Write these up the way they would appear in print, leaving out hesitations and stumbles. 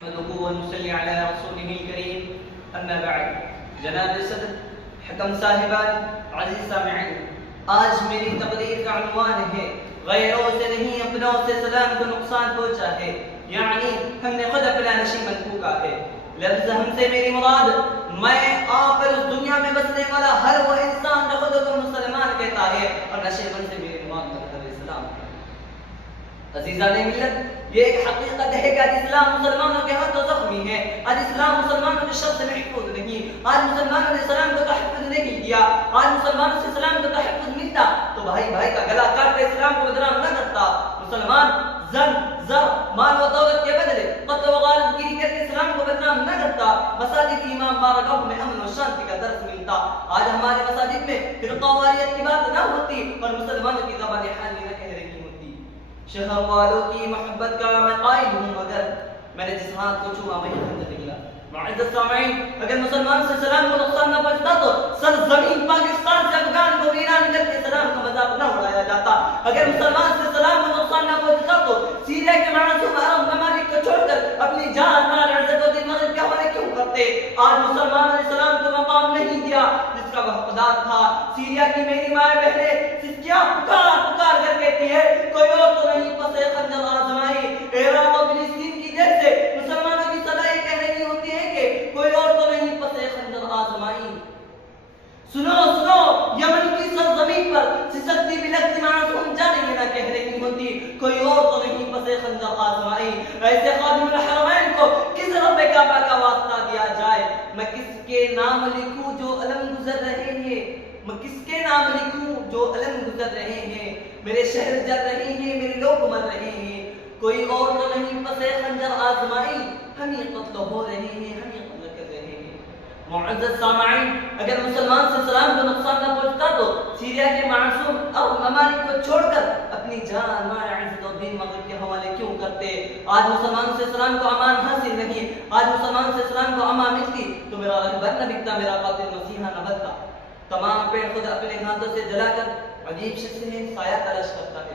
نحمده ونصلي على رسوله الكريم اما بعد. جناب صدر، حکم صاحبان، عزیز سامعین، آج میری تقریر کا عنوان ہے غیروں سے نہیں اپنوں سے سلام کو نقصان پہنچا ہے، یعنی ہم نے خود اپنا نشیمن پھونکا ہے. لفظ ہم سے میری مراد میں آپ پر اس دنیا میں بسنے والا ہر وہ انسان جو خود کو مسلمان کہتا ہے، اور نشیمن سے میری مراد علیہ السلام. عزیزان ملت، یہ ایک حقیقت ہے کہ آج اسلام مسلمانوں کے ہاتھوں زخمی ہے. آج اسلام مسلمانوں کے شر سے محفوظ نہیں. آج مسلمانوں نے اسلام کو تحفظ نہیں کیا. آج مسلمانوں سے اسلام کو تحفظ ملتا تو بھائی بھائی کا گلا کاٹ کر اسلام کو بدنام نہ کرتا. مسلمان زن، زر، مال و دولت کے بدلے قتل و غارت گیری کر کے اسلام کو بدنام نہ کرتا. مساجد کی امام بارگاہوں میں امن و شانتی کا درس ملتا. آج ہمارے مساجد میں فرقہ واریت کی بات نہ ہوتی اور مسلمانوں کی زبان حالی نہ کہہ رہی ہوتی. شہر والوں کی محبت کا میں قائل ہوں، مگر میں نے جس ہاتھ کو چھوا وہی ہاتھ نکلا. معزز سامعین، اگر مسلمان سے سلام کو نقصان نہ پہنچتا تو سرزمین پاکستان سے افغان کو ویران کر کے سلام کا مذاق نہ اڑایا جاتا. اگر مسلمان سے سلام کو نقصان نہ پہنچتا تو سیریا کے معصوم عرب ممالک کو چھوڑ کر اپنی جان مال عزت و دین مغرب کے حوالے کیوں کرتے؟ آج مسلمانوں نے اسلام کو مقام نہیں دیا جس کا وہ حقدار تھا. سیریا کی میری مائیں بہنیں کیا پکار پکار کر کہتی ہے، کوئی اور تو نہیں پسے خنجر آزمائی. عراق و فلسطین کی جیسے مسلمانوں کی صدا یہ کہہ رہی ہوتی ہے کہ کوئی اور تو نہیں پسے خنجر آزمائی. سنو سنو، یمن کی سرزمین پر سسکتی بلکتی معصوم جانے نہ کہہ رہی ہوتی کوئی اور تو نہیں پسے خنجر آزمائی. ایسے خادم الحرمین کو کس رب کعبہ کا واسطہ دیا جائے؟ میں کس کے نام لکھوں جو علم گزر رہے ہیں؟ میں کس کے نام لکھوں جو علم گزر رہے ہیں؟ میرے شہر جل رہے ہیں، میرے لوگ مر رہے ہیں. کوئی اور تو نہیں پسے خنجر آزمائی. ہم یہ قتل ہو رہے ہیں، ہم یہ قتل کر رہے ہیں. معزز سامعین، اگر مسلمان سے سلام کو نقصان نہ پہنچتا تو سیریا کے معصوم عرب ممالک کو چھوڑ کر اپنی جان مال عزت و دین مغرب کے حوالے کیوں کرتے؟ آج مسلمان سے سلام کو امان حاصل نہیں. آج مسلمان سے سلام کو امان ملتی تو میرا رہبر نہ بکتا، میرا قاتل مسیحا نہ بنتا. تمام پیڑ خود اپنے ہاتھوں سے جلا کر عجیب شخص ہے سایہ تلاش کرتا ہے.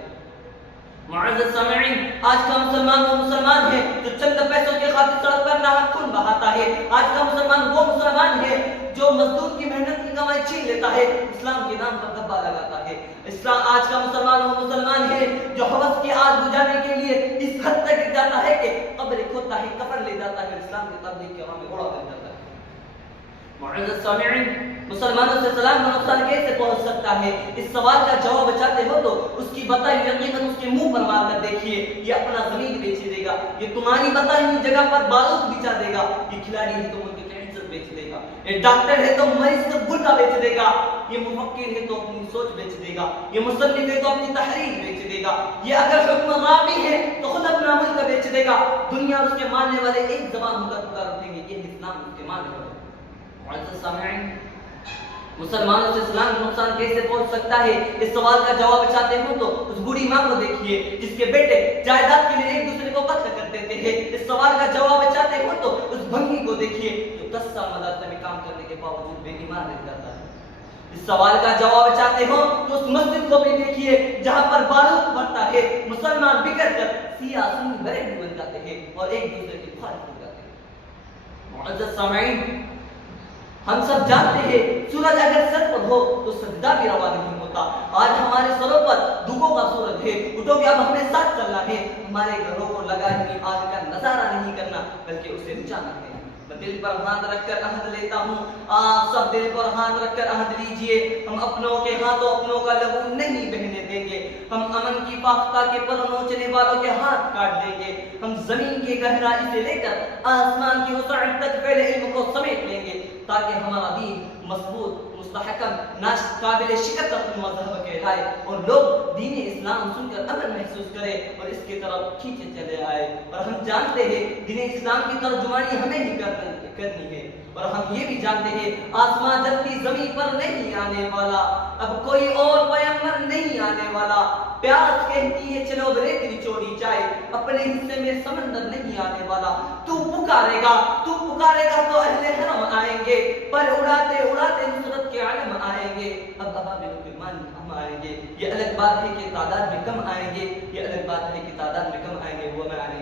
معزز سامعین، آج کا مسلمان وہ مسلمان ہے جو چند پیسوں کے خاطر سڑک پر ناحق خون بہاتا ہے. آج کا مسلمان وہ مسلمان ہے جو مزدور کی محنت کی کمائی چھین لیتا ہے، اسلام کے نام پر دھبا لگاتا ہے. اسلام آج کا مسلمان وہ مسلمان ہے جو ہوس کی آگ بجھانے کے لیے اس حد تک گر جاتا ہے کہ قبر کھودتا ہے، کفن لے جاتا ہے، اسلام کی تبلیغ کے راہ میں گھوڑا بن جاتا ہے. معزز سامعین، مسلمانوں سے سلام کا نقصان کیسے پہنچ سکتا ہے؟ اس سوال کا جواب چاہتے ہو تو اس کی بتائی یقیناً اس کے منہ پر مار کر دیکھیے. یہ اپنا زمین بیچ دے گا، یہ تمہاری بتائی ہوئی جگہ پر بارود بچا دے گا. یہ کھلاڑی ہے تو ملک کی عزت بیچ دے گا. یہ ڈاکٹر ہے تو مریض کا گردہ بیچ دے گا. یہ مفکر ہے تو اپنی سوچ بیچ دے گا. یہ مصنف ہے تو اپنی تحریر بیچ دے گا. یہ اگر حکمرانی ہے تو خود اپنا ملک بیچ دے گا. دنیا اس کے ماننے والے ایک زبان ہو کر پکار اٹھیں گے، یہ اسلام اس کے ماننے والے. معزز سامعین، مسلمانوں سے سلام کا نقصان کیسے پہنچ سکتا ہے؟ اس سوال کا جواب چاہتے ہو تو اس بوڑھی ماں کو دیکھیے جس کے بیٹے جائیداد کے لیے ایک دوسرے کو قتل کر دیتے ہیں. اس سوال کا جواب چاہتے ہو تو اس بھنگی کو دیکھیے جو 10 سال مدرسے میں کام کرنے کے باوجود بے ایمان رہ جاتا ہے. اس سوال کا جواب چاہتے ہو تو اس مسجد کو بھی دیکھیے جہاں پر بارود پڑتا ہے، مسلمان بگڑ کر سیاہ سنی بریڈ بن جاتے ہیں اور ایک دوسرے کی مخالف ہو جاتے ہیں. معزز سامعین، ہم سب جانتے ہیں سورج اگر سر پر ہو تو سجدہ بھی روا نہیں ہوتا. آج ہمارے سروں پر دکھوں کا سورج ہے، اٹھو کہ اب ہمیں ساتھ چلنا ہے. ہمارے گھروں کو لگا ہوئی آگ کا نظارہ نہیں کرنا بلکہ اسے بچانا ہے. میں دل پر ہاتھ رکھ کر عہد لیتا ہوں، آپ سب دل پر ہاتھ رکھ کر عہد لیجئے. ہم اپنوں کے ہاتھوں اپنوں کا لہو نہیں بہنے دیں گے. ہم امن کی پاختہ کے پر نوچنے والوں کے ہاتھ کاٹ دیں گے. ہم زمین کی گہرائی سے لے کر آسمان کی وسعت تک پہلے علم کو سمیٹ لیں گے تاکہ ہمارا دین مضبوط، مستحکم، قابل شکست مذہب کہلائے اور لوگ دین اسلام سن کر امن محسوس کرے اور اس کی طرف کھینچے چلے آئے. اور ہم جانتے ہیں دین اسلام کی ترجمانی ہمیں ہی کرنی ہے. اور ہم یہ بھی جانتے ہیں آسمان جلتی زمین پر نہیں آنے والا، اب کوئی اور پیغمبر نہیں آنے والا. پیاس کہتی ہے چلو ریت نچوڑی جائے، اپنے حصے میں سمندر نہیں آنے والا. تو پکارے گا تو اہل حرم آئیں گے، پر اڑاتے اڑاتے نصرت کے عالم آئیں گے. اب ابابل کے مان ہم آئیں گے. یہ الگ بات ہے کہ تعداد میں کم آئیں گے، یہ الگ بات ہے کہ تعداد میں کم آئیں گے. وہ میں آنے